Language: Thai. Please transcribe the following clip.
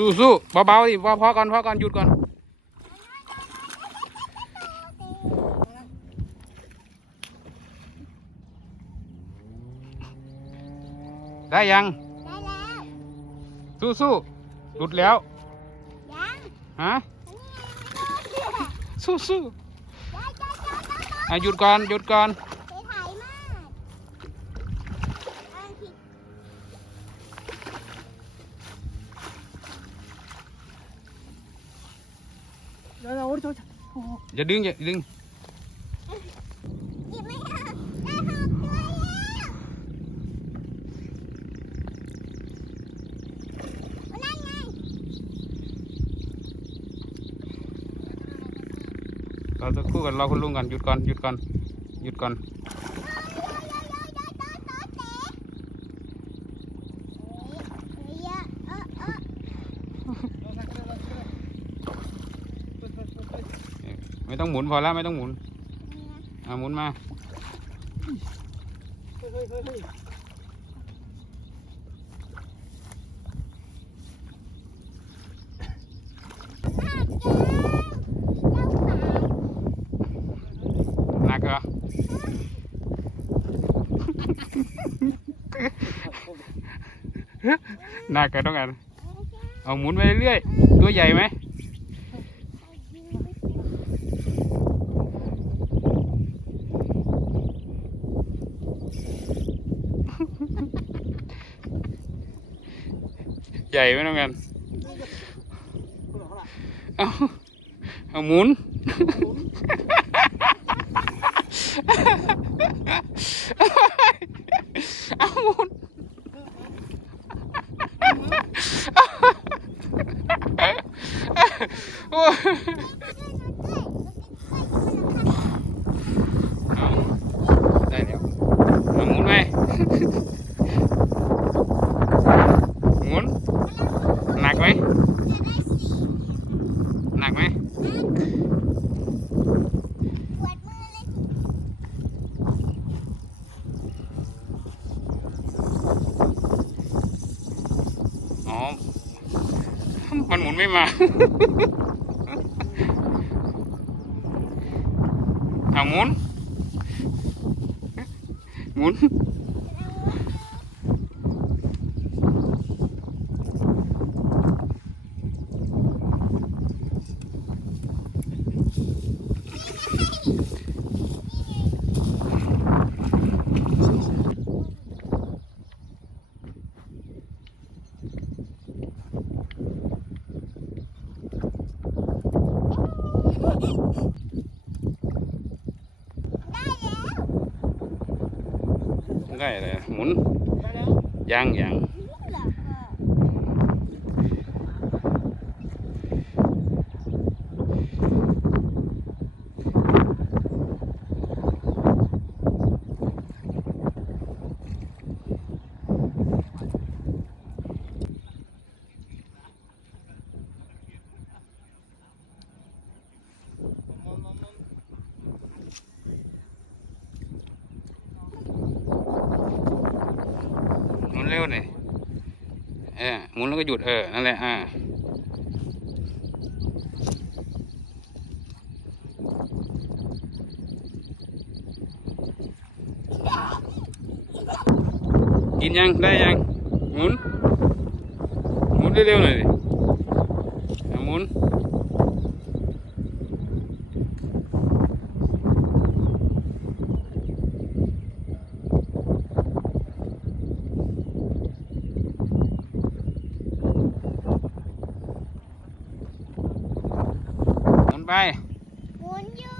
สู้สู้เบาๆดิพอพอก่อนพอก่อนหยุดก่อน ได้ยัง ได้แล้วสู้สู้หลุดแล้ว ยังฮะนี่ไงสู้สู้ได้ได้ได้ได้อะหยุดก่อนหยุดก่อน เสียหายมากอันผิด อย่าดึงอย่าดึงเราจะคู่กันเราคุณลุงกันหยุดก่อนหยุดก่อนหยุดก่อน ไม่ต้องหมุนพอแล้วไม่ต้องหมุนเอาหมุนมาหนักเหรหนักเหรต้องการเอาหมุนไปเรื่อยตัวใหญ่ไหม ใหญ่ไหมต้องกันเอาเอาหมุนเอาหมุนโอ้ยเอาได้แล้วเอาหมุนไหมหมุน หนักไหมหนักไหม อ๋อ มันหมุนไม่มา เอาหมุน หมุน ได้เลยหมุนยังยังหมุน เร็วหน่อยเออหมุนแล้วก็หยุดเออนั่นแหละอ่ากินยังได้ยังหมุนหมุนเร็วๆหน่อยดิอะหมุน หมุน ไปหมุนอยู่